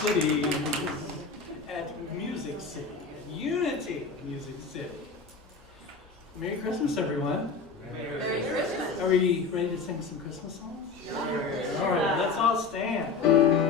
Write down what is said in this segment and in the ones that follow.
City, at Music City, at Unity Music City. Merry Christmas, everyone. Merry Christmas. Are we ready to sing some Christmas songs? Yeah. All right, let's all stand.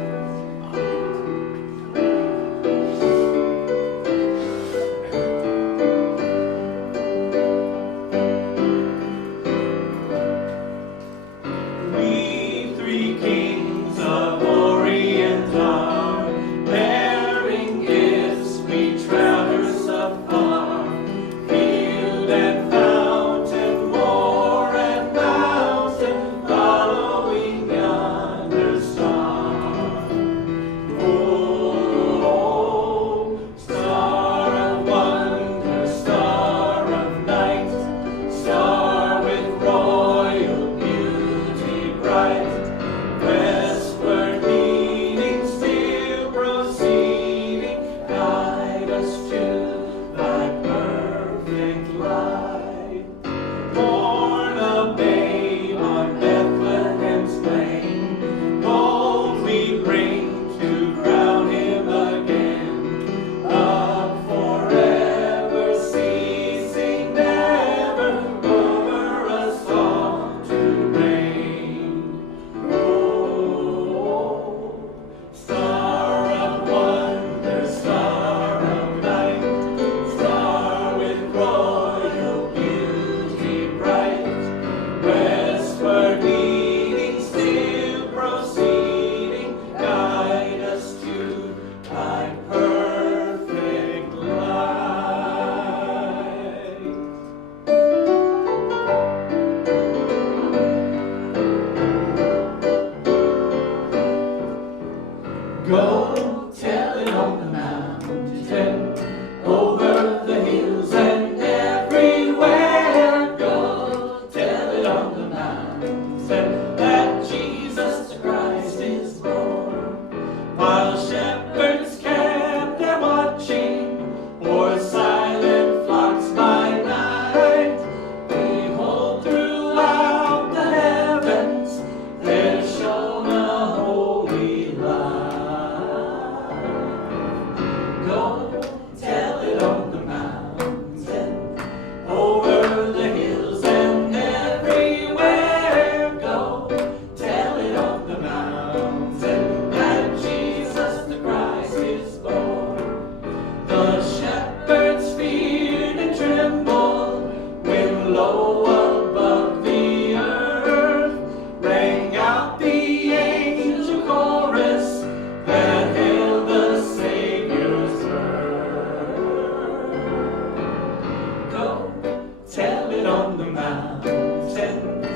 mountain,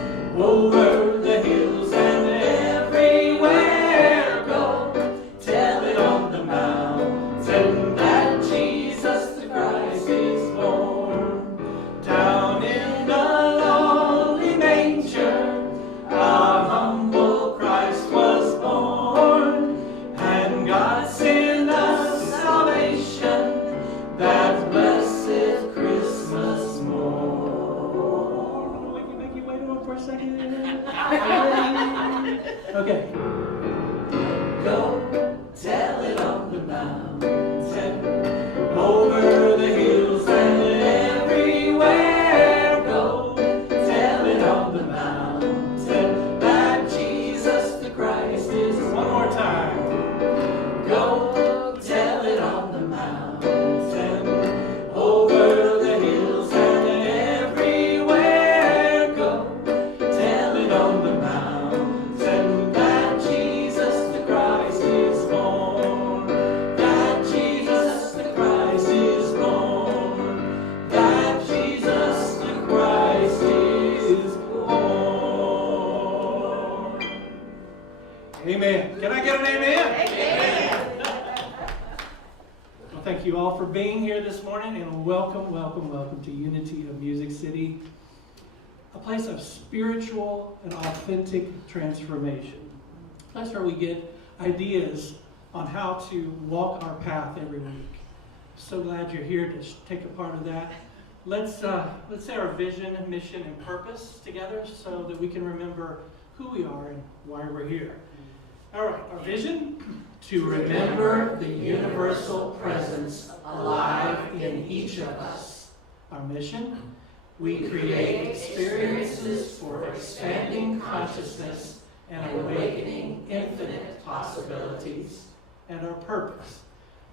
over the hills and everywhere go. Tell it on the mountain that Jesus the Christ is born. Down in the lonely manger, our humble Christ was born, and God sent us salvation, that blessed Christmas morn. Make you wait on for a second. Okay. Go tell it on the mountain, over the hills and everywhere go. Tell it on the mountain that Jesus the Christ is. One more time. Go tell it on the mountain, over the hills and everywhere go. Tell it on the mountain that Jesus the Christ is born. That Jesus the Christ is born. That Jesus the Christ is born. Amen. Can I get an amen? Well, thank you all for being here this morning, and welcome to Unity of Music City, a place of spiritual and authentic transformation, a place where we get ideas on how to walk our path every week. So glad you're here to take a part of that. Let's say our vision, mission, and purpose together so that we can remember who we are and why we're here. All right, our vision: to remember the universal presence alive in each of us. Our mission: we create experiences for expanding consciousness and awakening infinite possibilities. And our purpose: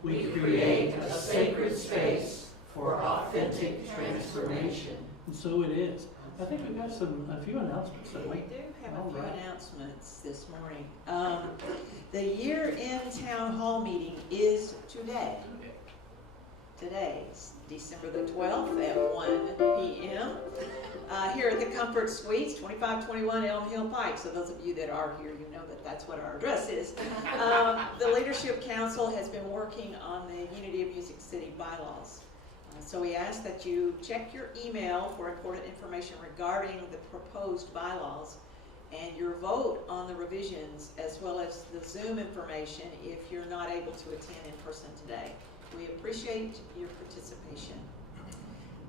we create a sacred space for authentic transformation. And so it is. I think we've got a few announcements. We do have a few announcements this morning. The year-end town hall meeting is today. Today's December the 12th at 1 p.m. Here at the Comfort Suites, 2521 Elm Hill Pike. So those of you that are here, you know that that's what our address is. The Leadership Council has been working on the Unity of Music City bylaws. So we ask that you check your email for important information regarding the proposed bylaws and your vote on the revisions, as well as the Zoom information if you're not able to attend in person today. We appreciate your participation.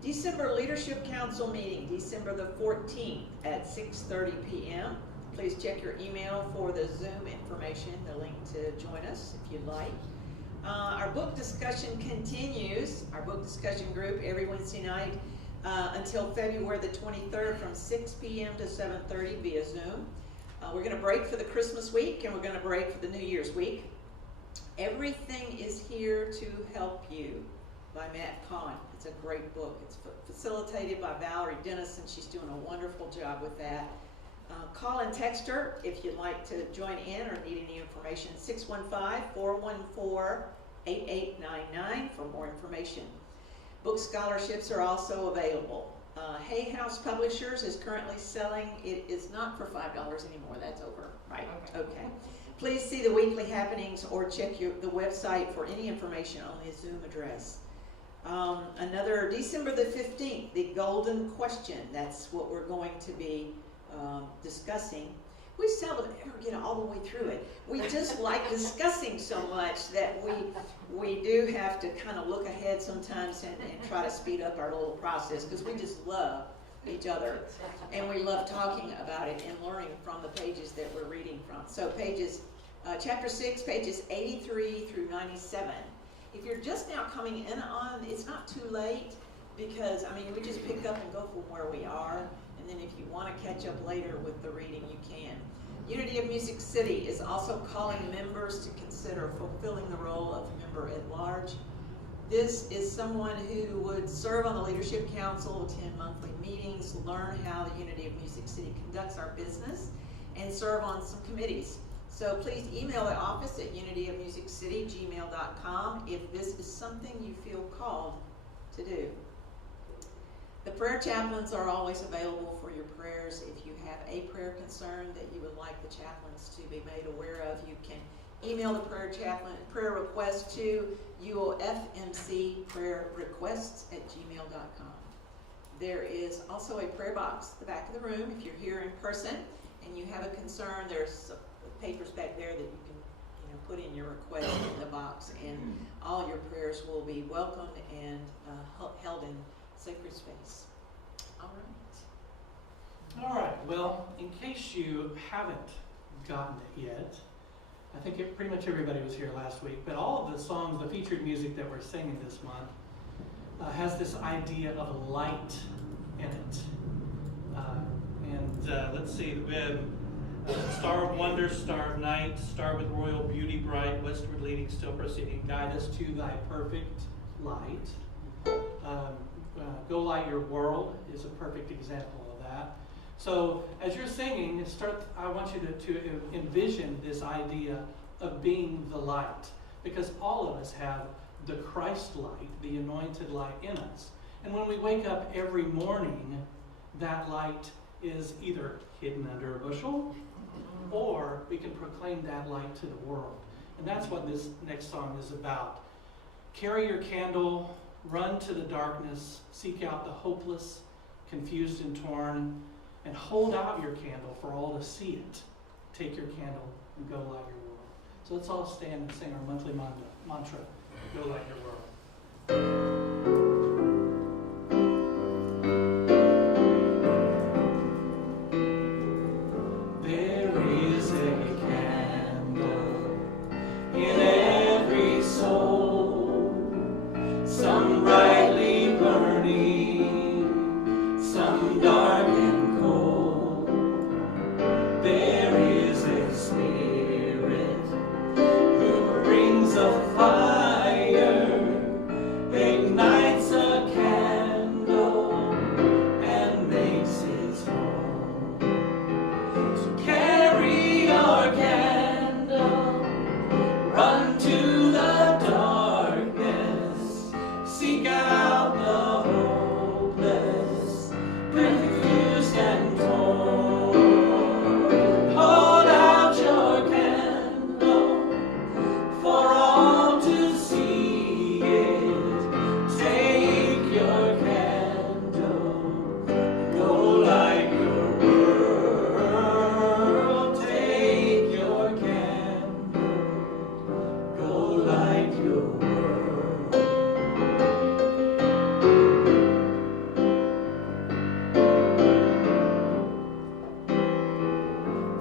December Leadership Council meeting, December the 14th at 6:30 p.m. Please check your email for the Zoom information, the link to join us if you'd like. Our book discussion continues, our book discussion group every Wednesday night until February the 23rd from 6 p.m. to 7:30 via Zoom. We're going to break for the Christmas week and we're going to break for the New Year's week. Everything is Here to Help You by Matt Kahn. It's a great book. It's facilitated by Valerie Dennison. She's doing a wonderful job with that. Call and text her if you'd like to join in or need any information. 615-414-8899 for more information. Book scholarships are also available. Hay House Publishers is currently selling. It is not for $5 anymore. That's over, right? Okay. Please see the weekly happenings or check the website for any information on the Zoom address. Another December the 15th, the Golden Question. That's what we're going to be discussing. We seldom ever get all the way through it. We just like discussing so much that we do have to kind of look ahead sometimes and try to speed up our little process, because we just love each other and we love talking about it and learning from the pages that we're reading from. So chapter 6, pages 83 through 97. If you're just now coming in on, it's not too late, because we just pick up and go from where we are. And then if you want to catch up later with the reading, you can. Unity of Music City is also calling members to consider fulfilling the role of member at large. This is someone who would serve on the Leadership Council, attend monthly meetings, learn how the Unity of Music City conducts our business, and serve on some committees. So please email the office at unityofmusiccity@gmail.com if this is something you feel called to do. The prayer chaplains are always available for your prayers. If you have a prayer concern that you would like the chaplains to be made aware of, you can email the prayer chaplain prayer request to uofmcprayerrequests@gmail.com. There is also a prayer box at the back of the room. If you're here in person and you have a concern, there's some papers back there that you can put in your request in the box, and all your prayers will be welcomed and held in sacred space. All right. All right, well, in case you haven't gotten it yet, I think pretty much everybody was here last week, but all of the songs, the featured music that we're singing this month, has this idea of a light in it. Let's see, we have Star of Wonder, Star of Night, Star with Royal Beauty Bright, Westward Leading, Still Proceeding, Guide Us to Thy Perfect Light. Go Light Your World is a perfect example of that. So as you're singing, I want you to envision this idea of being the light, because all of us have the Christ light, the anointed light in us. And when we wake up every morning, that light is either hidden under a bushel, or we can proclaim that light to the world. And that's what this next song is about. Carry your candle, run to the darkness, seek out the hopeless, confused and torn, and hold out your candle for all to see it. Take your candle and go light your world. So let's all stand and sing our monthly mantra, Go Light Your World.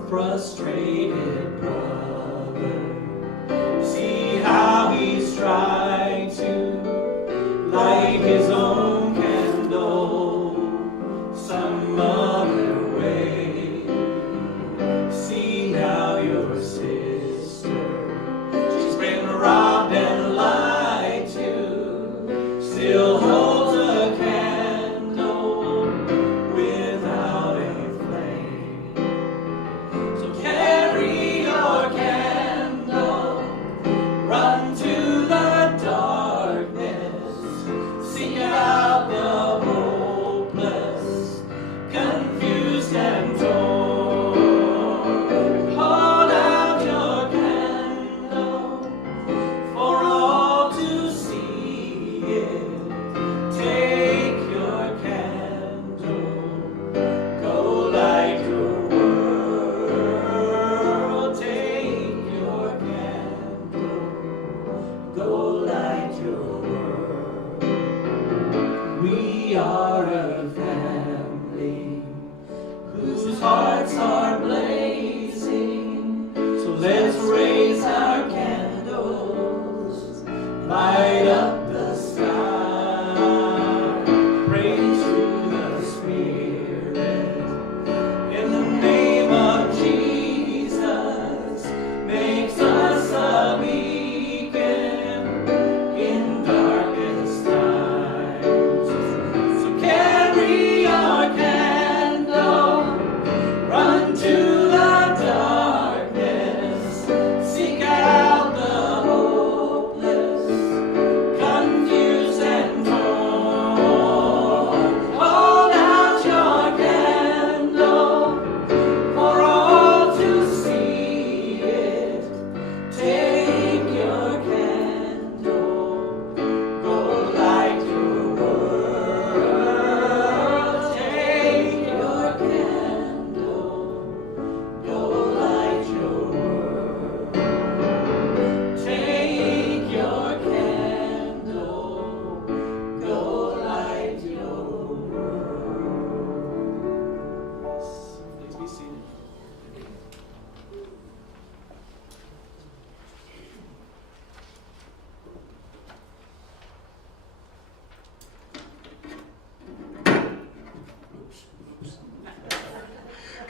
Frustrated brother, see how he's trying to light his own candle some other way. See now your sister, she's been robbed and lied to, still holds a candle without a flame. So carry your candle.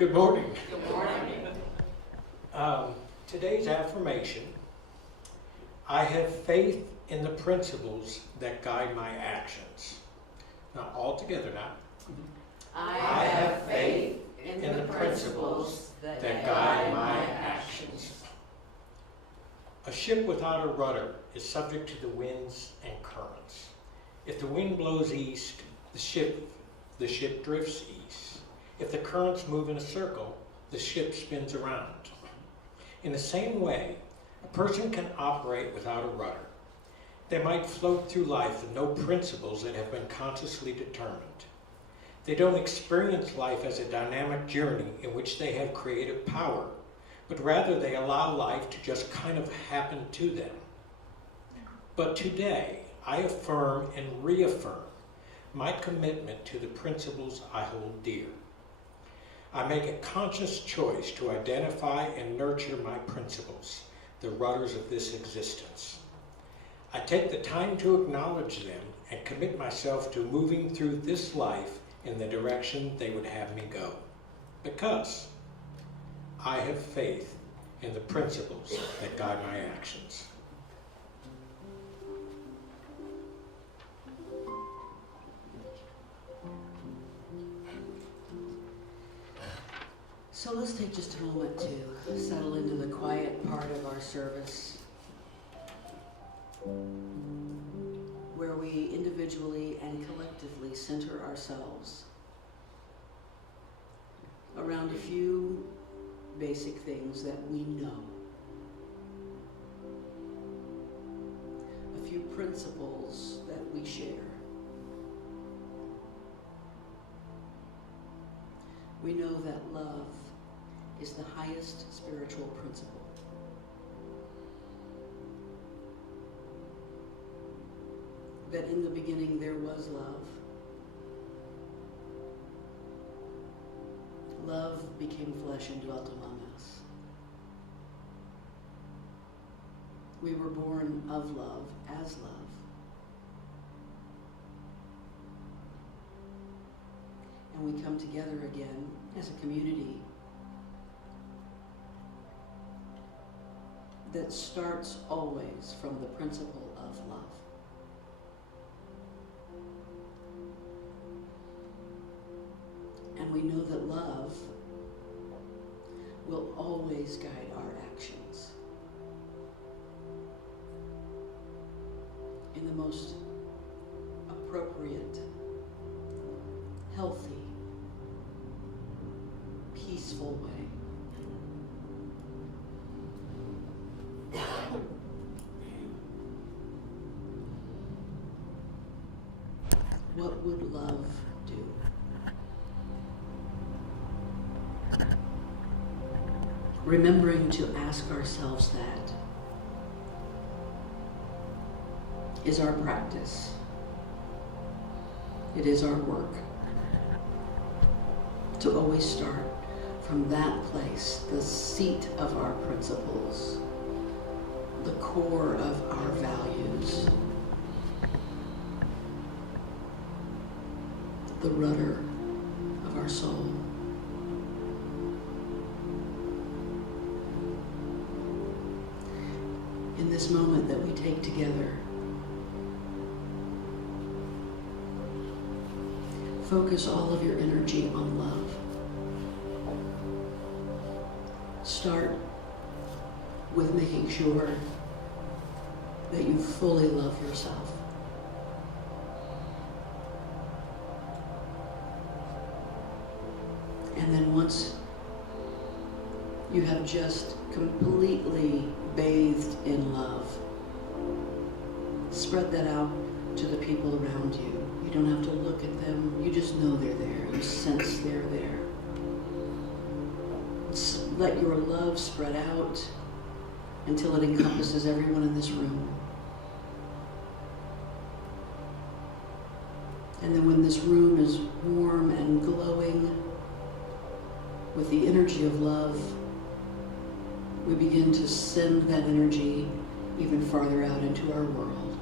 Good morning. Good morning. Today's affirmation: I have faith in the principles that guide my actions. Now, all together now. I have faith in the principles that guide my actions. A ship without a rudder is subject to the winds and currents. If the wind blows east, the ship drifts east. If the currents move in a circle, the ship spins around. In the same way, a person can operate without a rudder. They might float through life with no principles that have been consciously determined. They don't experience life as a dynamic journey in which they have creative power, but rather they allow life to just kind of happen to them. But today, I affirm and reaffirm my commitment to the principles I hold dear. I make a conscious choice to identify and nurture my principles, the rudders of this existence. I take the time to acknowledge them and commit myself to moving through this life in the direction they would have me go, because I have faith in the principles that guide my actions. So let's take just a moment to settle into the quiet part of our service, where we individually and collectively center ourselves around a few basic things that we know, a few principles that we share. We know that love is the highest spiritual principle. That in the beginning there was love. Love became flesh and dwelt among us. We were born of love, as love. And we come together again as a community that starts always from the principle of love. And we know that love will always guide our actions in the most appropriate, healthy, peaceful way. What would love do? Remembering to ask ourselves that is our practice. It is our work to always start from that place, the seat of our principles, the core of our values, the rudder of our soul. In this moment that we take together, focus all of your energy on love. Start with making sure that you fully love yourself. And then once you have just completely bathed in love, spread that out to the people around you. You don't have to look at them. You just know they're there. You sense they're there. Let your love spread out until it encompasses everyone in this room. And then when this room is warm and glowing with the energy of love, we begin to send that energy even farther out into our world.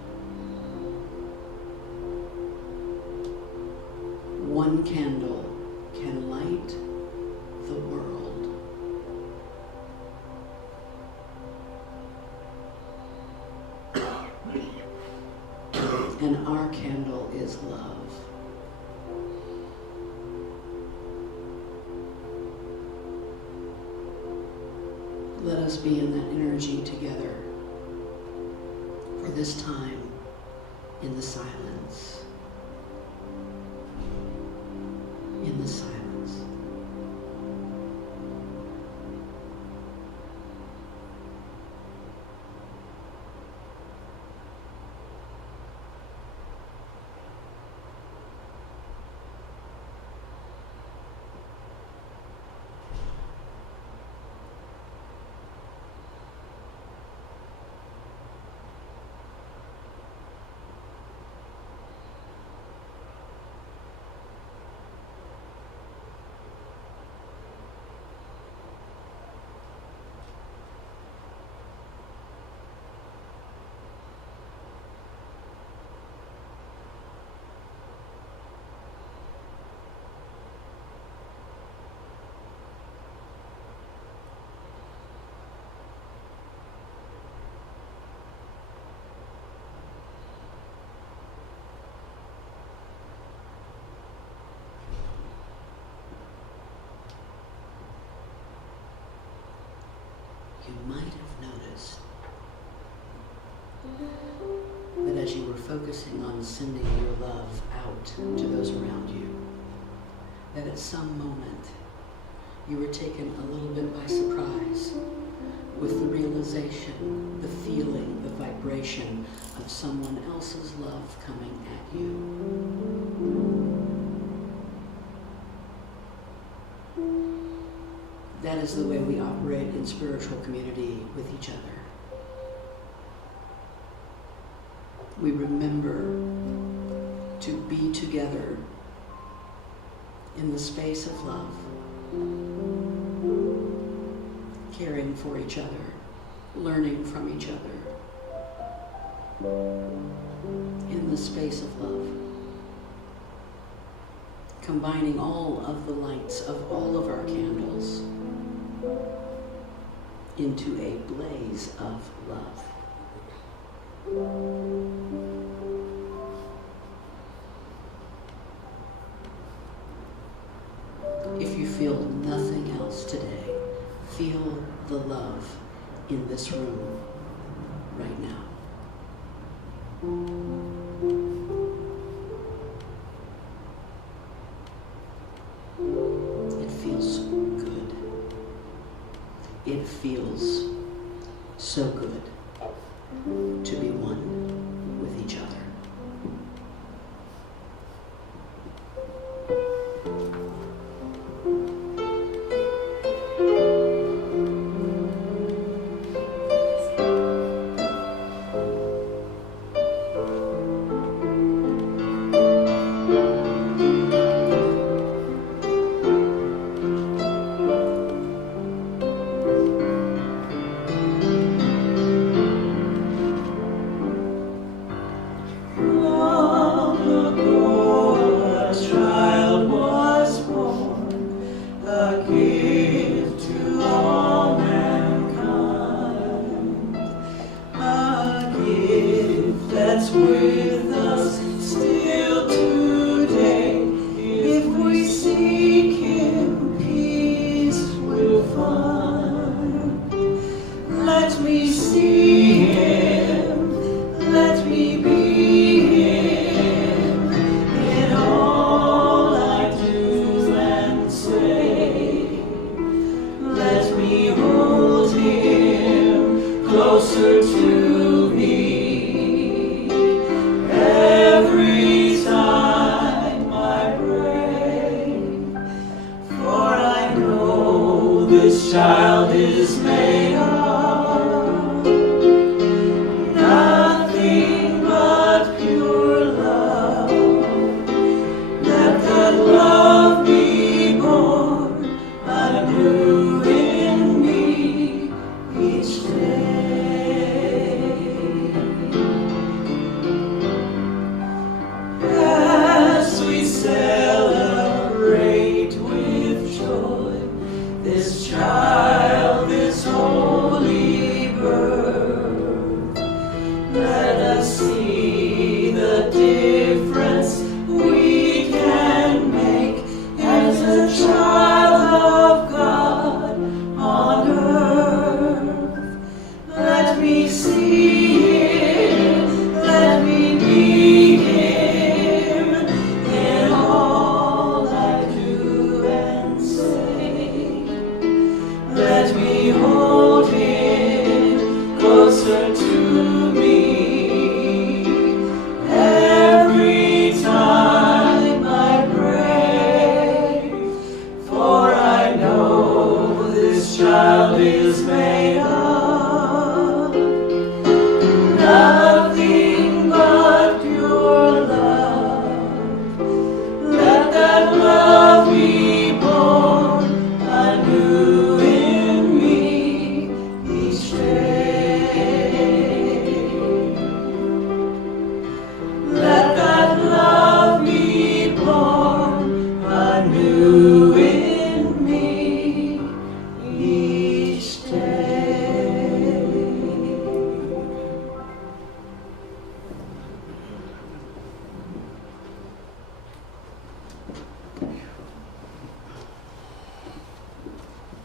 One candle can light the world. our candle is love. Let us be in that energy together for this time in the silence. In the silence. You might have noticed that as you were focusing on sending your love out to those around you, that at some moment you were taken a little bit by surprise with the realization, the feeling, the vibration of someone else's love coming at you. That is the way we operate in spiritual community with each other. We remember to be together in the space of love, caring for each other, learning from each other, in the space of love, combining all of the lights of all of our candles into a blaze of love. If you feel nothing else today, feel the love in this room right now. It feels good. It feels so good to be one with each other. This child is holy.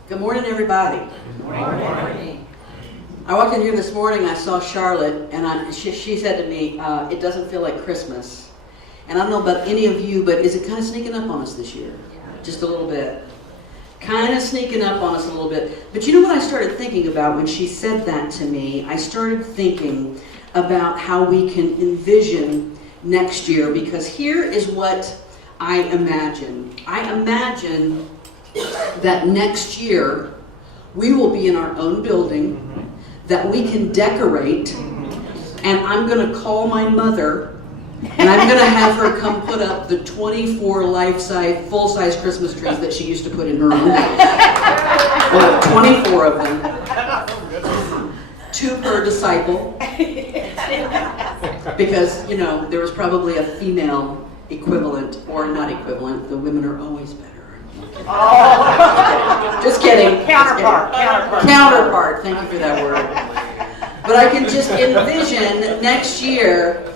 Good morning, everybody. Good morning. I walked in here this morning, I saw Charlotte, and she said to me, it doesn't feel like Christmas. And I don't know about any of you, but is it kind of sneaking up on us this year? Just a little bit. Kind of sneaking up on us a little bit. But you know what I started thinking about when she said that to me? I started thinking about how we can envision next year, because here is what I imagine. I imagine that next year we will be in our own building, that we can decorate, and I'm going to call my mother, and I'm going to have her come put up the 24 life-size, full-size Christmas trees that she used to put in her own house. Well, 24 of them. 2 per disciple. Because, you know, there was probably a female equivalent, or not equivalent. The women are always better. Oh. Just kidding. Counterpart. Counterpart. Thank you for that word. But I can just envision next year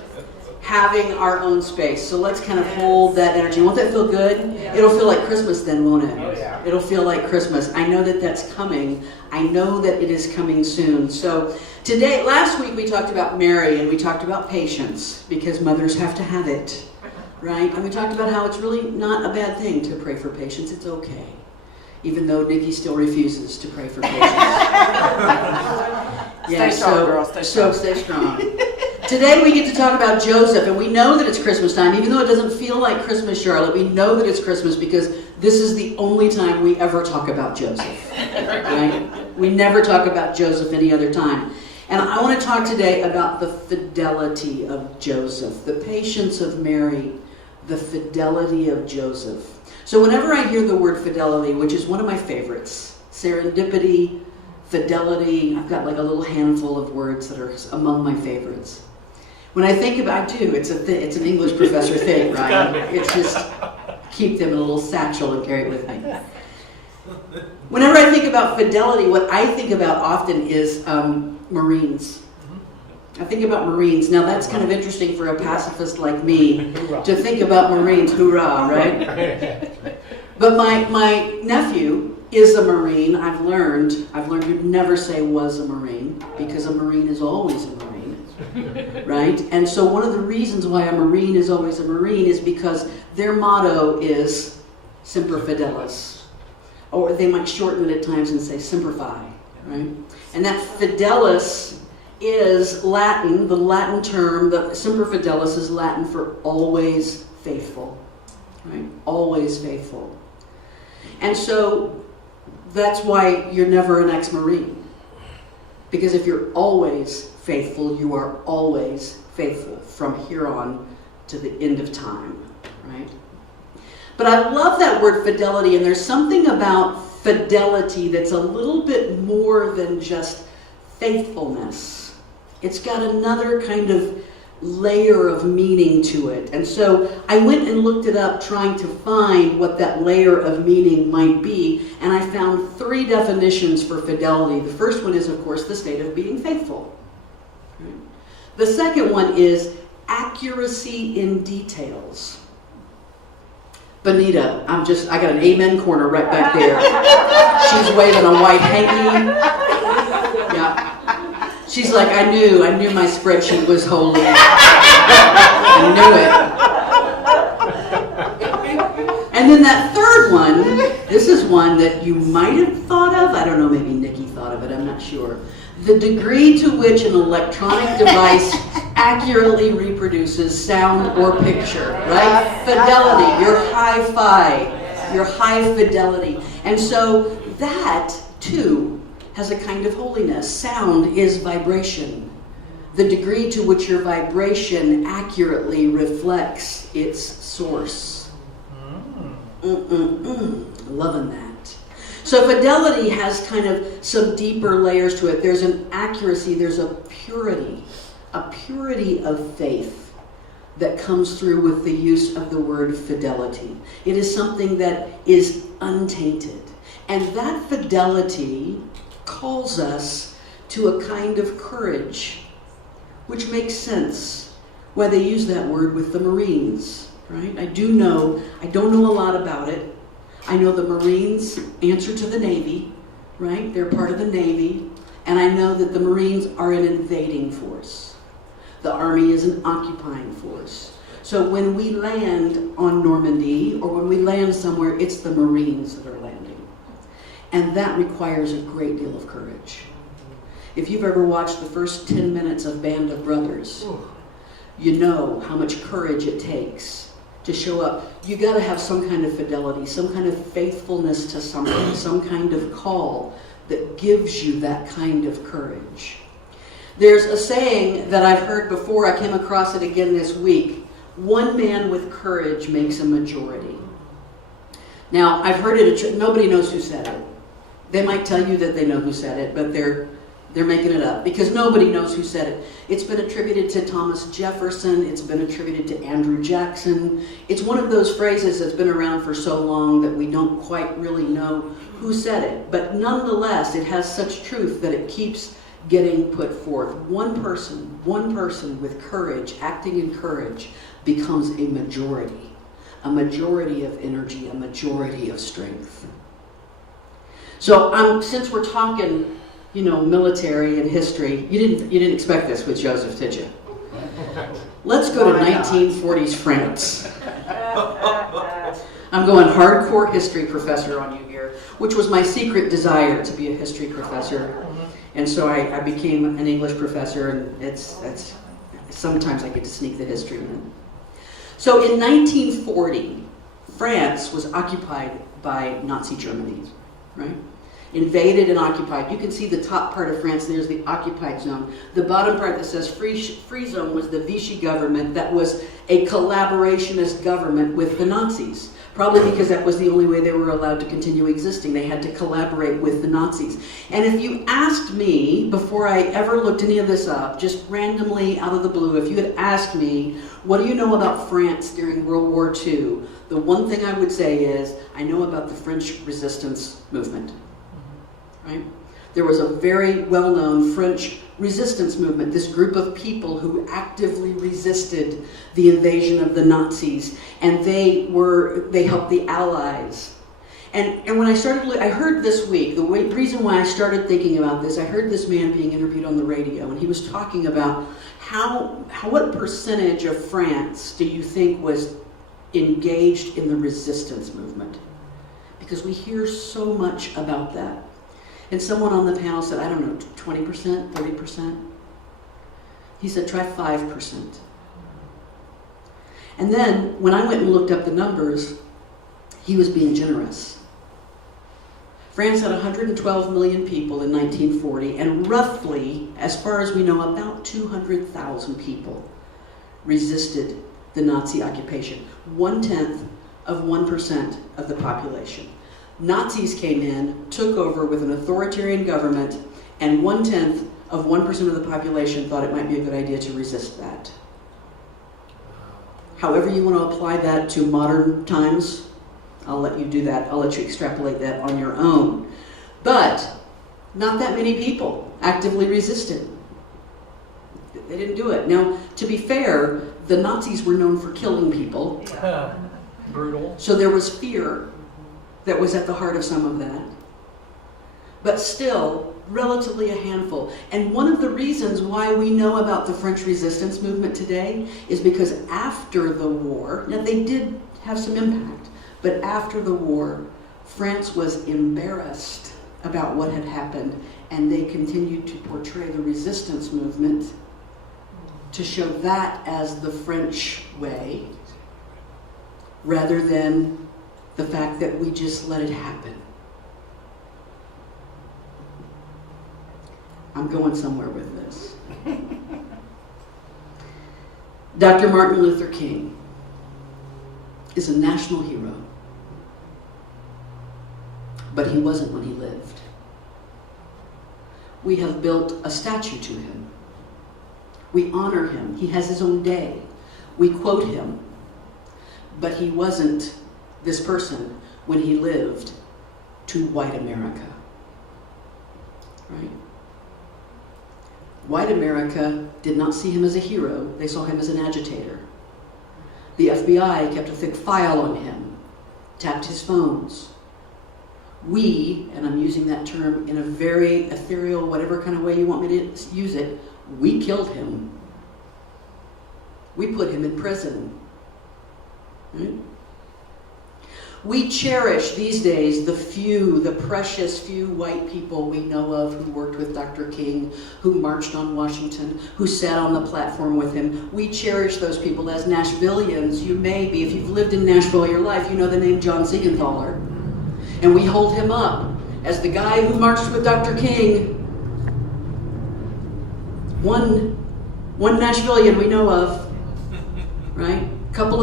having our own space. So let's kind of hold that energy. Won't that feel good? It'll feel like Christmas then, won't it? Oh, yeah. It'll feel like Christmas. I know that that's coming. I know that it is coming soon. So today, last week we talked about Mary, and we talked about patience, because mothers have to have it, right? And we talked about how it's really not a bad thing to pray for patience. It's okay. Even though Nikki still refuses to pray for patience. Stay strong, girl. Stay strong. Today we get to talk about Joseph, and we know that it's Christmas time, even though it doesn't feel like Christmas, Charlotte. We know that it's Christmas because this is the only time we ever talk about Joseph. Right? We never talk about Joseph any other time. And I want to talk today about the fidelity of Joseph, the patience of Mary, the fidelity of Joseph. So whenever I hear the word fidelity, which is one of my favorites, serendipity, fidelity, I've got like a little handful of words that are among my favorites. When I think about, I do, it's an English professor thing, right? It's just keep them in a little satchel and carry it with me. Whenever I think about fidelity, what I think about often is Marines. I think about Marines. Now that's kind of interesting for a pacifist like me to think about Marines, hoorah, right? But my nephew is a Marine. I've learned to never say was a Marine, because a Marine is always a Marine, right? And so one of the reasons why a Marine is always a Marine is because their motto is Semper Fidelis. Or they might shorten it at times and say Semper Fi, right? And that Fidelis is Latin, the Latin term, the Semper Fidelis is Latin for always faithful, right? Always faithful. And so that's why you're never an ex-Marine. Because if you're always faithful, you are always faithful from here on to the end of time, right? But I love that word fidelity, and there's something about fidelity that's a little bit more than just faithfulness. It's got another kind of layer of meaning to it. And so I went and looked it up, trying to find what that layer of meaning might be, and I found 3 definitions for fidelity. The first one is, of course, the state of being faithful. The second one is accuracy in details. Bonita, I got an amen corner right back there. She's waving a white hanky. Yeah. She's like, I knew my spreadsheet was holy. I knew it. And then that third one, this is one that you might have thought of. I don't know, maybe Nikki thought of it, I'm not sure. The degree to which an electronic device accurately reproduces sound or picture, right? Fidelity, your hi-fi, your high fidelity. And so that, too, has a kind of holiness. Sound is vibration. The degree to which your vibration accurately reflects its source. Loving that. So fidelity has kind of some deeper layers to it. There's an accuracy, there's a purity of faith that comes through with the use of the word fidelity. It is something that is untainted. And that fidelity calls us to a kind of courage, which makes sense why they use that word with the Marines, right? I don't know a lot about it. I know the Marines answer to the Navy, right? They're part of the Navy. And I know that the Marines are an invading force. The Army is an occupying force. So when we land on Normandy, or when we land somewhere, it's the Marines that are landing. And that requires a great deal of courage. If you've ever watched the first 10 minutes of Band of Brothers, you know how much courage it takes to show up. You got to have some kind of fidelity, some kind of faithfulness to something, some kind of call that gives you that kind of courage. There's a saying that I've heard before, I came across it again this week. One man with courage makes a majority. Now, I've heard it, nobody knows who said it. They might tell you that they know who said it, but they're making it up because nobody knows who said it. It's been attributed to Thomas Jefferson. It's been attributed to Andrew Jackson. It's one of those phrases that's been around for so long that we don't quite really know who said it. But nonetheless, it has such truth that it keeps getting put forth. One person with courage, acting in courage, becomes a majority of energy, a majority of strength. So since we're talking, military and history, you didn't expect this with Joseph, did you? Let's go to 1940s France. I'm going hardcore history professor on you here, which was my secret desire to be a history professor. And so I became an English professor, and it's sometimes I get to sneak the history in. So in 1940, France was occupied by Nazi Germany, right? Invaded and occupied. You can see the top part of France, there's the occupied zone. The bottom part that says free zone was the Vichy government that was a collaborationist government with the Nazis. Probably because that was the only way they were allowed to continue existing. They had to collaborate with the Nazis. And if you asked me, before I ever looked any of this up, just randomly out of the blue, if you had asked me, what do you know about France during World War II? The one thing I would say is, I know about the French resistance movement. Right? There was a very well-known French resistance movement, this group of people who actively resisted the invasion of the Nazis, and they helped the Allies. And when I started, I heard this week, the reason why I started thinking about this, I heard this man being interviewed on the radio, and he was talking about what percentage of France do you think was engaged in the resistance movement? Because we hear so much about that. And someone on the panel said, I don't know, 20%, 30%? He said, try 5%. And then, when I went and looked up the numbers, he was being generous. France had 112 million people in 1940, and roughly, as far as we know, about 200,000 people resisted the Nazi occupation. 1/10 of 1% of the population. Nazis came in, took over with an authoritarian government, and 1/10 of 1% of the population thought it might be a good idea to resist that. However you want to apply that to modern times, I'll let you do that. I'll let you extrapolate that on your own. But not that many people actively resisted. They didn't do it. Now, to be fair, the Nazis were known for killing people. Brutal. So there was fear that was at the heart of some of that. But still, relatively a handful. And one of the reasons why we know about the French resistance movement today is because after the war, now they did have some impact, but after the war, France was embarrassed about what had happened, and they continued to portray the resistance movement to show that as the French way, rather than the fact that we just let it happen. I'm going somewhere with this. Dr. Martin Luther King is a national hero, but he wasn't when he lived. We have built a statue to him. We honor him. He has his own day. We quote him, but he wasn't this person when he lived to white America, right? White America did not see him as a hero. They saw him as an agitator. The FBI kept a thick file on him, tapped his phones, We, and I'm using that term in a very ethereal, whatever kind of way you want me to use it, we killed him. We put him in prison. Right? We cherish these days the precious few white people we know of who worked with Dr. King, who marched on Washington, who sat on the platform with him. We cherish those people as Nashvillians. You may be, if you've lived in Nashville your life, you know the name John Siegenthaler. And we hold him up as the guy who marched with Dr. King. One Nashvillian we know of, right? A couple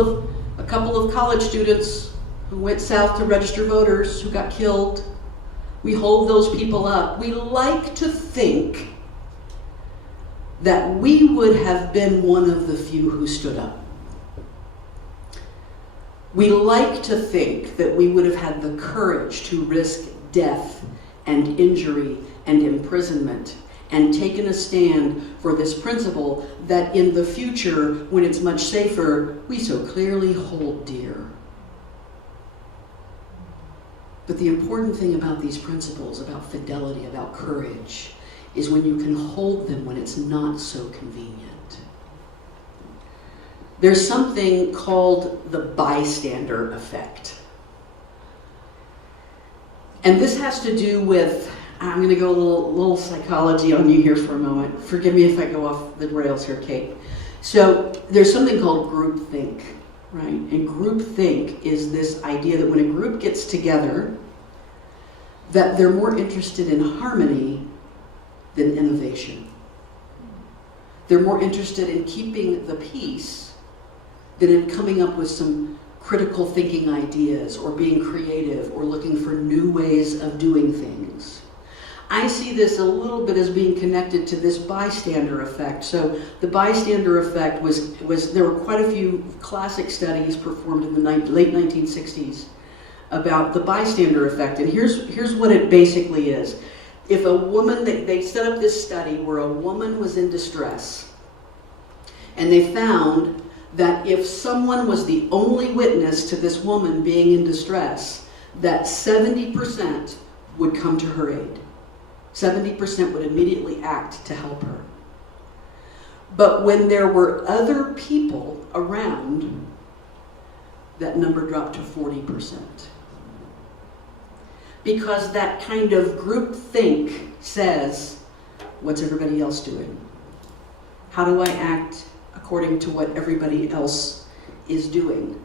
of college students who went south to register voters who got killed. We hold those people up. We like to think that we would have been one of the few who stood up. We like to think that we would have had the courage to risk death and injury and imprisonment and taken a stand for this principle that in the future, when it's much safer, we so clearly hold dear. But the important thing about these principles, about fidelity, about courage, is when you can hold them when it's not so convenient. There's something called the bystander effect. And this has to do with, I'm going to go a little psychology on you here for a moment. Forgive me if I go off the rails here, Kate. So there's something called groupthink, right? And groupthink is this idea that when a group gets together, that they're more interested in harmony than innovation. They're more interested in keeping the peace than in coming up with some critical thinking ideas or being creative or looking for new ways of doing things. I see this a little bit as being connected to this bystander effect. So the bystander effect was there were quite a few classic studies performed in the late 1960s about the bystander effect. And here's what it basically is. If a woman, they set up this study where a woman was in distress, and they found that if someone was the only witness to this woman being in distress, that 70% would come to her aid. 70% would immediately act to help her. But when there were other people around, that number dropped to 40%. Because that kind of group think says, what's everybody else doing? How do I act according to what everybody else is doing?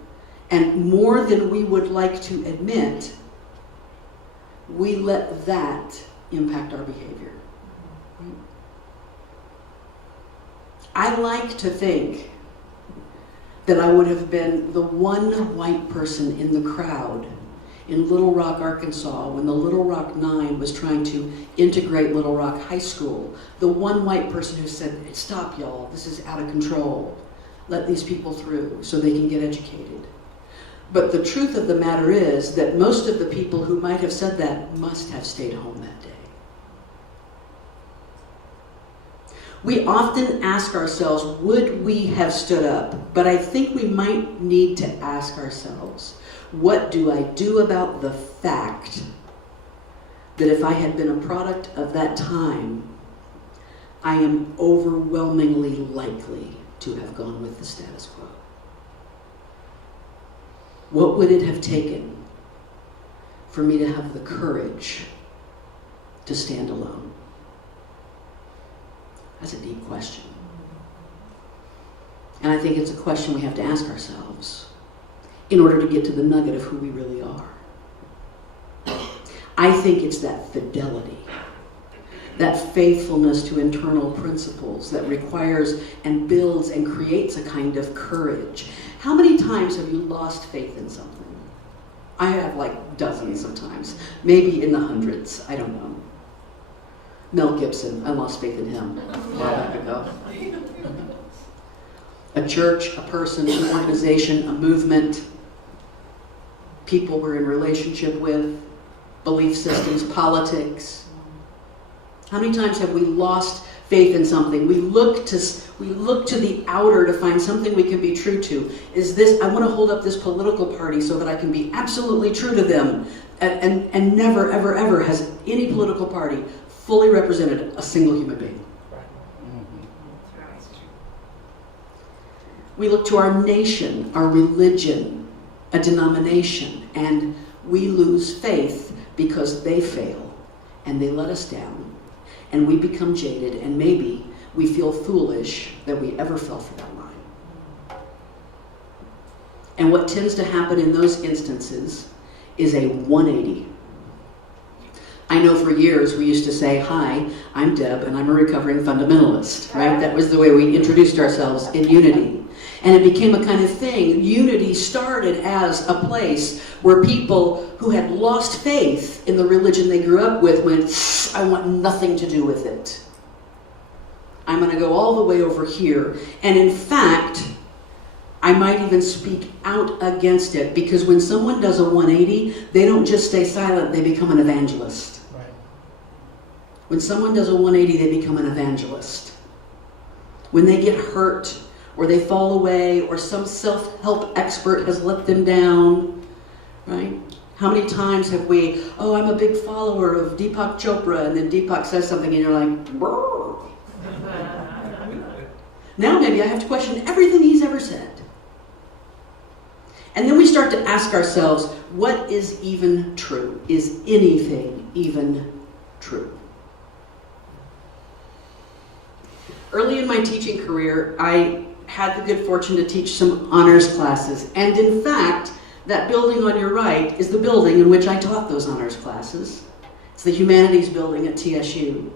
And more than we would like to admit, we let that impact our behavior. I like to think that I would have been the one white person in the crowd in Little Rock, Arkansas, when the Little Rock Nine was trying to integrate Little Rock High School. The one white person who said, stop y'all, this is out of control. Let these people through so they can get educated. But the truth of the matter is that most of the people who might have said that must have stayed home that day. We often ask ourselves, would we have stood up? But I think we might need to ask ourselves, what do I do about the fact that if I had been a product of that time, I am overwhelmingly likely to have gone with the status quo? What would it have taken for me to have the courage to stand alone? That's a deep question. And I think it's a question we have to ask ourselves in order to get to the nugget of who we really are. I think it's that fidelity, that faithfulness to internal principles that requires and builds and creates a kind of courage. How many times have you lost faith in something? I have like dozens of times, maybe in the hundreds, I don't know. Mel Gibson, I lost faith in him a while back ago. A church, a person, an organization, a movement, people we're in relationship with, belief systems, politics. How many times have we lost faith in something? We look to the outer to find something we can be true to. Is this, I want to hold up this political party so that I can be absolutely true to them. and never, ever, ever has any political party fully represented a single human being. We look to our nation, our religion, a denomination, and we lose faith because they fail and they let us down and we become jaded and maybe we feel foolish that we ever fell for that line. And what tends to happen in those instances is a 180. I know for years we used to say, "Hi, I'm Deb and I'm a recovering fundamentalist," right? That was the way we introduced ourselves in Unity. And it became a kind of thing. Unity started as a place where people who had lost faith in the religion they grew up with went, "I want nothing to do with it. I'm going to go all the way over here." And in fact, I might even speak out against it, because when someone does a 180, they don't just stay silent, they become an evangelist. Right. When someone does a 180, they become an evangelist. When they get hurt, or they fall away, or some self-help expert has let them down, right? How many times have we, "Oh, I'm a big follower of Deepak Chopra," and then Deepak says something and you're like, "Brr." Now maybe I have to question everything he's ever said. And then we start to ask ourselves, what is even true? Is anything even true? Early in my teaching career, I had the good fortune to teach some honors classes. And in fact, that building on your right is the building in which I taught those honors classes. It's the humanities building at TSU.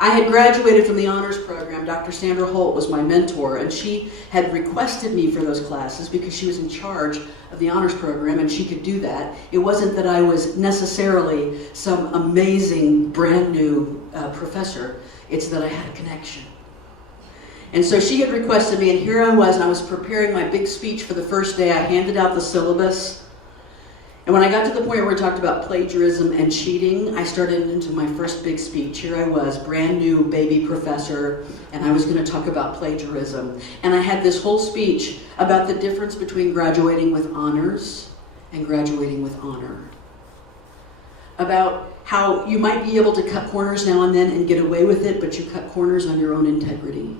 I had graduated from the honors program. Dr. Sandra Holt was my mentor, and she had requested me for those classes because she was in charge of the honors program and she could do that. It wasn't that I was necessarily some amazing brand new professor. It's that I had a connection. And so she had requested me, and here I was preparing my big speech for the first day. I handed out the syllabus. And when I got to the point where we talked about plagiarism and cheating, I started into my first big speech. Here I was, brand new baby professor, and I was going to talk about plagiarism. And I had this whole speech about the difference between graduating with honors and graduating with honor. About how you might be able to cut corners now and then and get away with it, but you cut corners on your own integrity.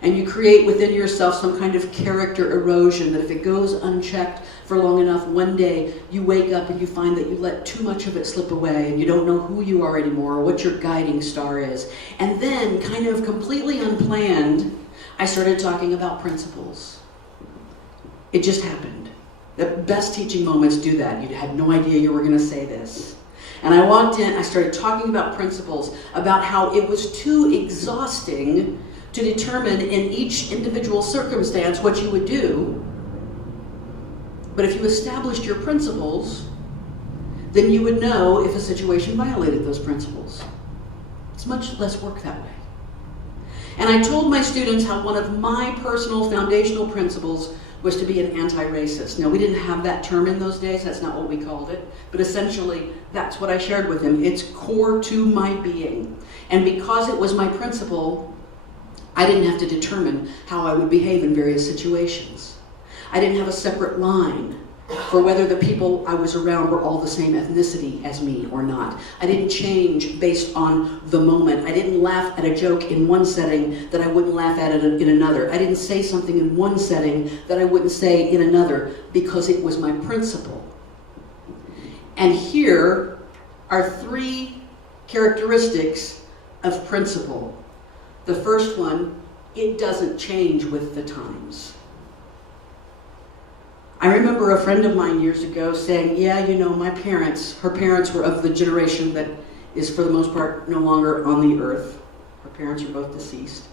And you create within yourself some kind of character erosion that if it goes unchecked for long enough, one day you wake up and you find that you let too much of it slip away and you don't know who you are anymore or what your guiding star is. And then, kind of completely unplanned, I started talking about principles. It just happened. The best teaching moments do that. You had no idea you were going to say this. And I walked in, I started talking about principles, about how it was too exhausting to determine in each individual circumstance what you would do. But if you established your principles, then you would know if a situation violated those principles. It's much less work that way. And I told my students how one of my personal foundational principles was to be an anti-racist. Now, we didn't have that term in those days, that's not what we called it, but essentially that's what I shared with them. It's core to my being. And because it was my principle, I didn't have to determine how I would behave in various situations. I didn't have a separate line for whether the people I was around were all the same ethnicity as me or not. I didn't change based on the moment. I didn't laugh at a joke in one setting that I wouldn't laugh at it in another. I didn't say something in one setting that I wouldn't say in another because it was my principle. And here are three characteristics of principle. The first one, it doesn't change with the times. I remember a friend of mine years ago saying, yeah, you know, her parents were of the generation that is for the most part no longer on the earth. Her parents are both deceased.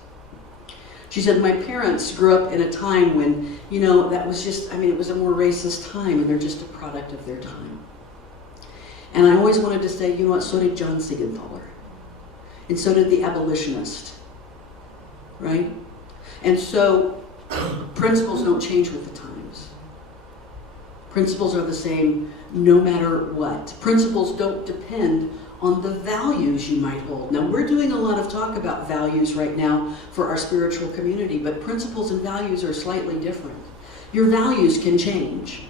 She said, my parents grew up in a time when, you know, that was just, it was a more racist time and they're just a product of their time. And I always wanted to say, you know what, so did John Siegenthaler. And so did the abolitionist. Right? And so principles don't change with the times. Principles are the same no matter what. Principles don't depend on the values you might hold. Now, we're doing a lot of talk about values right now for our spiritual community, but principles and values are slightly different. Your values can change.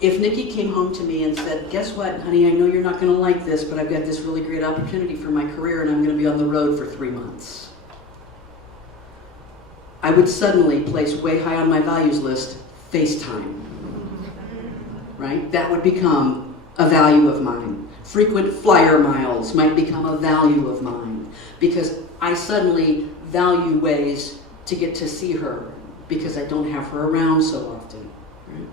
If Nikki came home to me and said, guess what, honey, I know you're not going to like this, but I've got this really great opportunity for my career and I'm going to be on the road for 3 months. I would suddenly place way high on my values list, FaceTime. Right? That would become a value of mine. Frequent flyer miles might become a value of mine because I suddenly value ways to get to see her because I don't have her around so often. Right?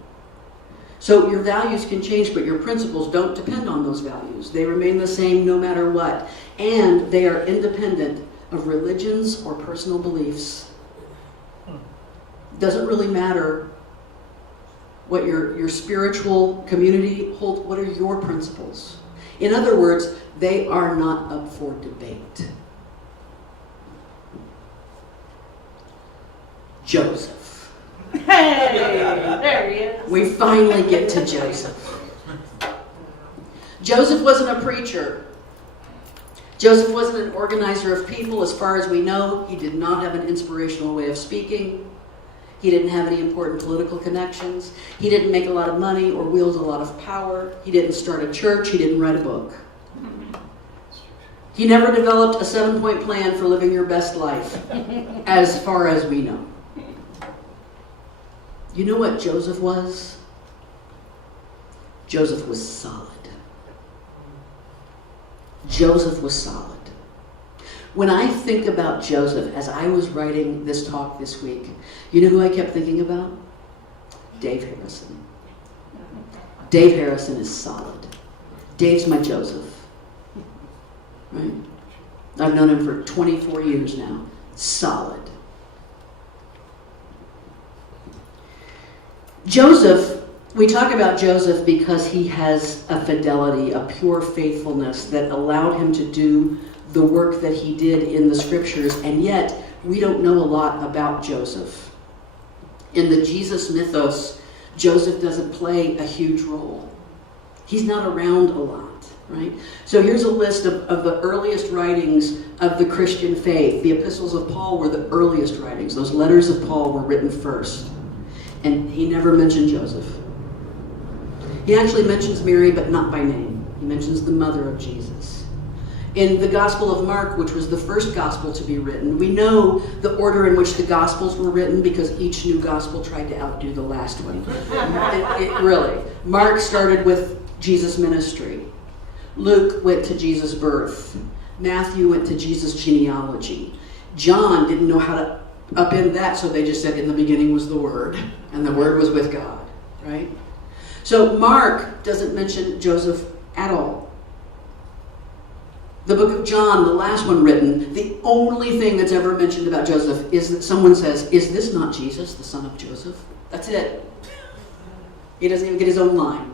So your values can change, but your principles don't depend on those values. They remain the same no matter what. And they are independent of religions or personal beliefs. Doesn't really matter what your spiritual community holds. What are your principles? In other words, they are not up for debate. Joseph. Hey, there he is. We finally get to Joseph. Joseph wasn't a preacher. Joseph wasn't an organizer of people. As far as we know, he did not have an inspirational way of speaking. He didn't have any important political connections. He didn't make a lot of money or wield a lot of power. He didn't start a church. He didn't write a book. He never developed a 7-point plan for living your best life, as far as we know. You know what Joseph was? Joseph was solid. Joseph was solid. When I think about Joseph, as I was writing this talk this week, you know who I kept thinking about? Dave Harrison. Dave Harrison is solid. Dave's my Joseph. Right? I've known him for 24 years now. Solid. Joseph, we talk about Joseph because he has a fidelity, a pure faithfulness that allowed him to do the work that he did in the scriptures, and yet we don't know a lot about Joseph. In the Jesus mythos, Joseph doesn't play a huge role. He's not around a lot, right? So here's a list of the earliest writings of the Christian faith. The epistles of Paul were the earliest writings. Those letters of Paul were written first. And he never mentioned Joseph. He actually mentions Mary, but not by name. He mentions the mother of Jesus. In the Gospel of Mark, which was the first gospel to be written, we know the order in which the Gospels were written because each new gospel tried to outdo the last one. Really. Mark started with Jesus' ministry. Luke went to Jesus' birth. Matthew went to Jesus' genealogy. John didn't know how to upend that, so they just said, in the beginning was the Word, and the Word was with God, right? So Mark doesn't mention Joseph at all. The book of John, the last one written, the only thing that's ever mentioned about Joseph is that someone says, is this not Jesus, the son of Joseph? That's it. He doesn't even get his own line.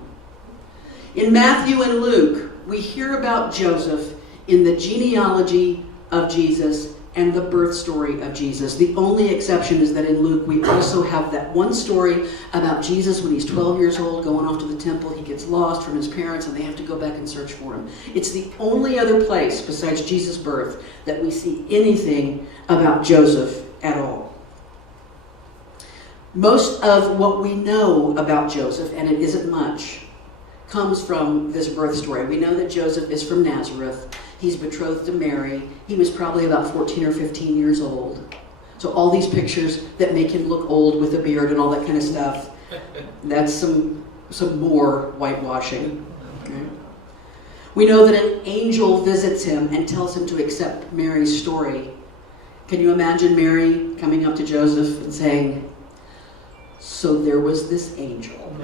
In Matthew and Luke, we hear about Joseph in the genealogy of Jesus and the birth story of Jesus. The only exception is that in Luke, we also have that one story about Jesus when he's 12 years old, going off to the temple. He gets lost from his parents, and they have to go back and search for him. It's the only other place besides Jesus' birth that we see anything about Joseph at all. Most of what we know about Joseph, and it isn't much, comes from this birth story. We know that Joseph is from Nazareth. He's betrothed to Mary. He was probably about 14 or 15 years old. So all these pictures that make him look old with a beard and all that kind of stuff, that's some more whitewashing. Okay? We know that an angel visits him and tells him to accept Mary's story. Can you imagine Mary coming up to Joseph and saying, so there was this angel.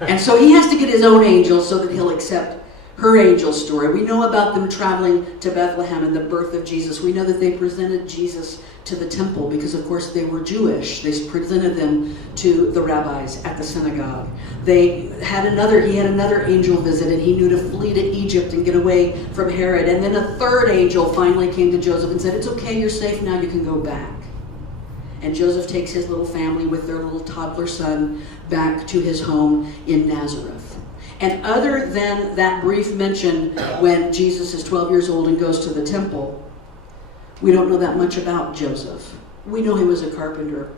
And so he has to get his own angel so that he'll accept her angel story. We know about them traveling to Bethlehem and the birth of Jesus. We know that they presented Jesus to the temple because, of course, they were Jewish. They presented them to the rabbis at the synagogue. He had another angel visit, and he knew to flee to Egypt and get away from Herod. And then a third angel finally came to Joseph and said, it's okay, you're safe now, you can go back. And Joseph takes his little family with their little toddler son back to his home in Nazareth. And other than that brief mention when Jesus is 12 years old and goes to the temple, we don't know that much about Joseph. We know he was a carpenter.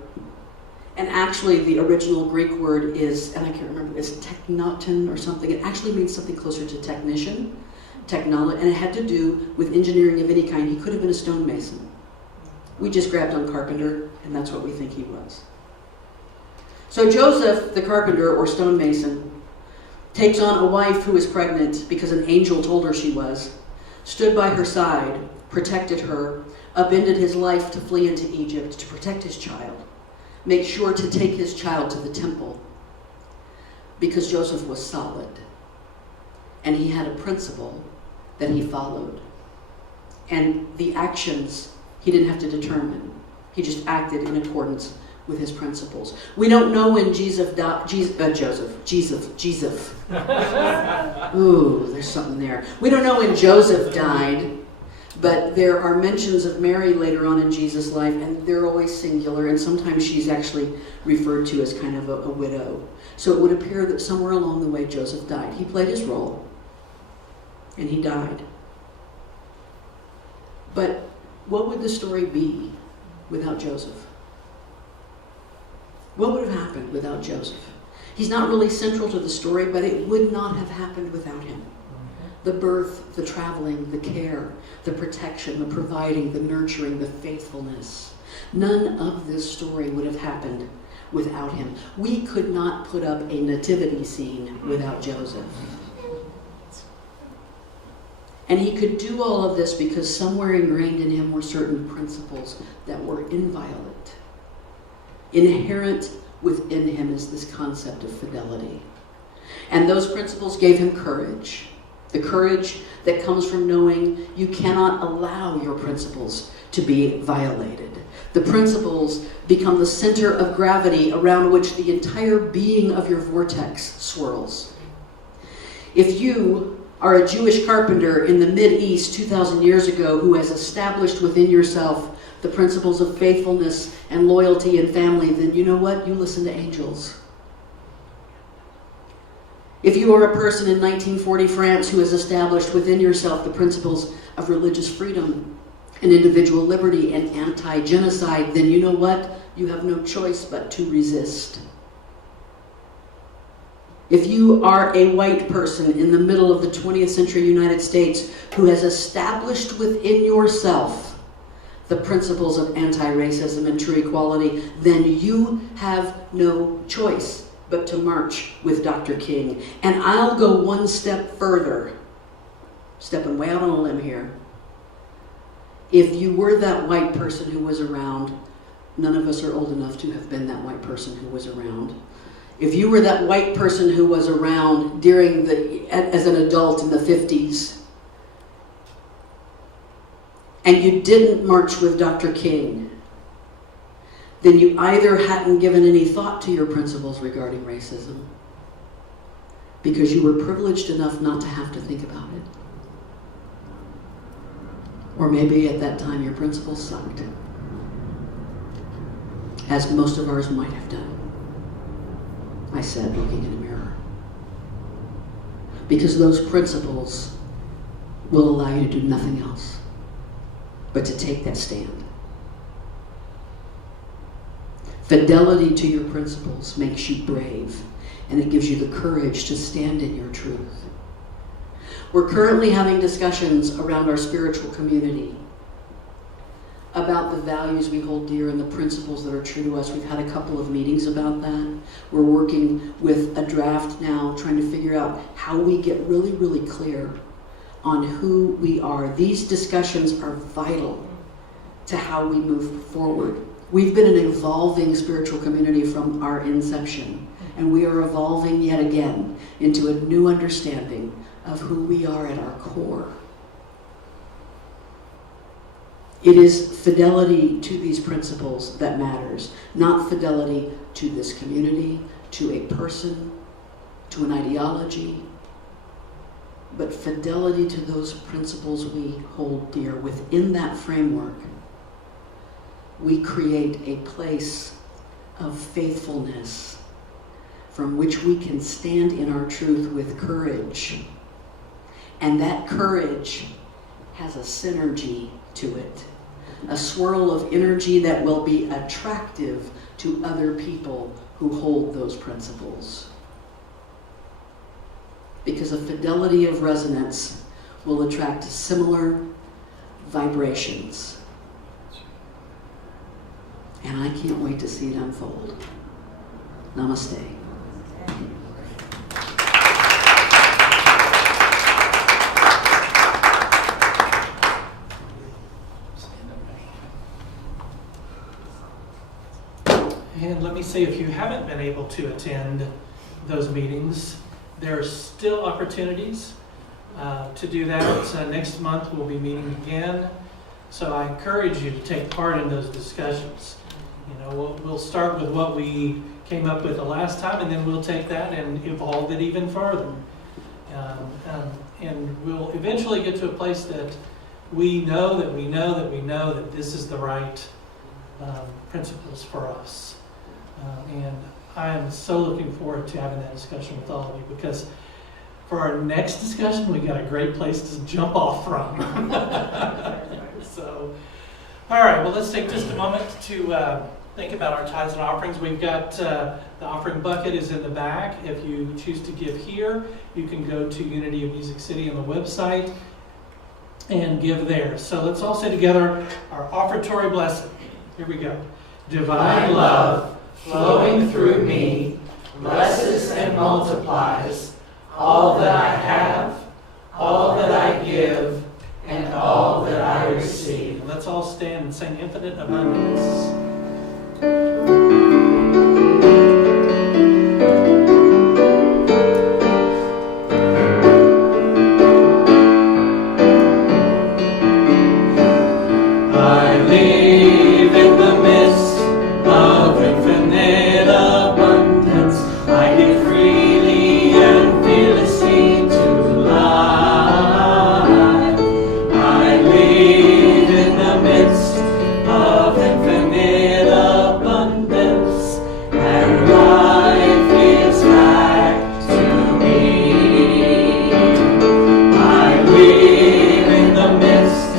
And actually, the original Greek word is, and I can't remember, is technoton or something. It actually means something closer to technician, technology, and it had to do with engineering of any kind. He could have been a stonemason. We just grabbed on carpenter, and that's what we think he was. So Joseph, the carpenter or stonemason, takes on a wife who is pregnant because an angel told her she was, stood by her side, protected her, upended his life to flee into Egypt to protect his child, make sure to take his child to the temple, because Joseph was solid, and he had a principle that he followed. And the actions he didn't have to determine. He just acted in accordance with his principles. We don't know when Joseph. Ooh, there's something there. We don't know when Joseph died, but there are mentions of Mary later on in Jesus' life, and they're always singular, and sometimes she's actually referred to as kind of a widow. So it would appear that somewhere along the way Joseph died. He played his role, and he died. But what would the story be without Joseph? What would have happened without Joseph? He's not really central to the story, but it would not have happened without him. The birth, the traveling, the care, the protection, the providing, the nurturing, the faithfulness. None of this story would have happened without him. We could not put up a nativity scene without Joseph. And he could do all of this because somewhere ingrained in him were certain principles that were inviolate. Inherent within him is this concept of fidelity. And those principles gave him courage. The courage that comes from knowing you cannot allow your principles to be violated. The principles become the center of gravity around which the entire being of your vortex swirls. If you are a Jewish carpenter in the Mideast 2,000 years ago who has established within yourself the principles of faithfulness and loyalty and family, then you know what? You listen to angels. If you are a person in 1940 France who has established within yourself the principles of religious freedom and individual liberty and anti-genocide, then you know what? You have no choice but to resist. If you are a white person in the middle of the 20th century United States who has established within yourself the principles of anti-racism and true equality, then you have no choice but to march with Dr. King. And I'll go one step further, stepping way out on a limb here. If you were that white person who was around, none of us are old enough to have been that white person who was around. If you were that white person who was around as an adult in the 50s, and you didn't march with Dr. King, then you either hadn't given any thought to your principles regarding racism, because you were privileged enough not to have to think about it. Or maybe at that time your principles sucked, as most of ours might have done. I said, looking in a mirror. Because those principles will allow you to do nothing else but to take that stand. Fidelity to your principles makes you brave, and it gives you the courage to stand in your truth. We're currently having discussions around our spiritual community about the values we hold dear and the principles that are true to us. We've had a couple of meetings about that. We're working with a draft now, trying to figure out how we get really, really clear on who we are. These discussions are vital to how we move forward. We've been an evolving spiritual community from our inception, and we are evolving yet again into a new understanding of who we are at our core. It is fidelity to these principles that matters, not fidelity to this community, to a person, to an ideology, but fidelity to those principles we hold dear. Within that framework, we create a place of faithfulness from which we can stand in our truth with courage. And that courage has a synergy to it, a swirl of energy that will be attractive to other people who hold those principles. Because a fidelity of resonance will attract similar vibrations. And I can't wait to see it unfold. Namaste. And let me say, if you haven't been able to attend those meetings, there are still opportunities to do that. Next month we'll be meeting again, so I encourage you to take part in those discussions. You know, we'll start with what we came up with the last time, and then we'll take that and evolve it even further. And we'll eventually get to a place that we know that this is the right principles for us. And I am so looking forward to having that discussion with all of you, because for our next discussion, we got a great place to jump off from. So, all right, well, let's take just a moment to think about our tithes and offerings. We've got the offering bucket is in the back. If you choose to give here, you can go to Unity of Music City on the website and give there. So let's all say together our offertory blessing. Here we go. Divine love flowing through me blesses and multiplies all that I have, all that I give, and all that I receive. And let's all stand and sing Infinite Abundance. I live in the midst of infinite abundance. I give freely and fearlessly to life. I live in the midst of infinite abundance, and life gives back to me. I live in the midst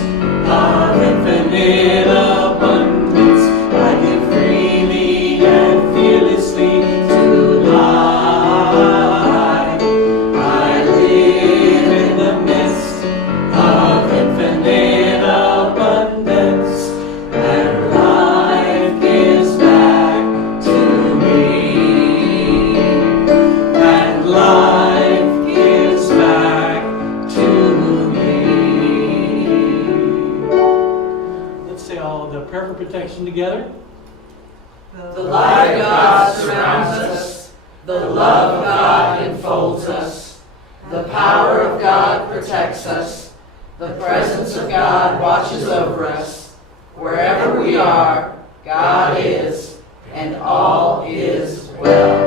of infinite abundance. I give freely and fearlessly to life. I live in the midst of infinite abundance, and life gives back to me. And life gives back to me. Let's say all the prayer for protection together. The light of God surrounds us. The love of God enfolds us. The power of God protects us. The presence of God watches over us. Wherever we are, God is, and all is well.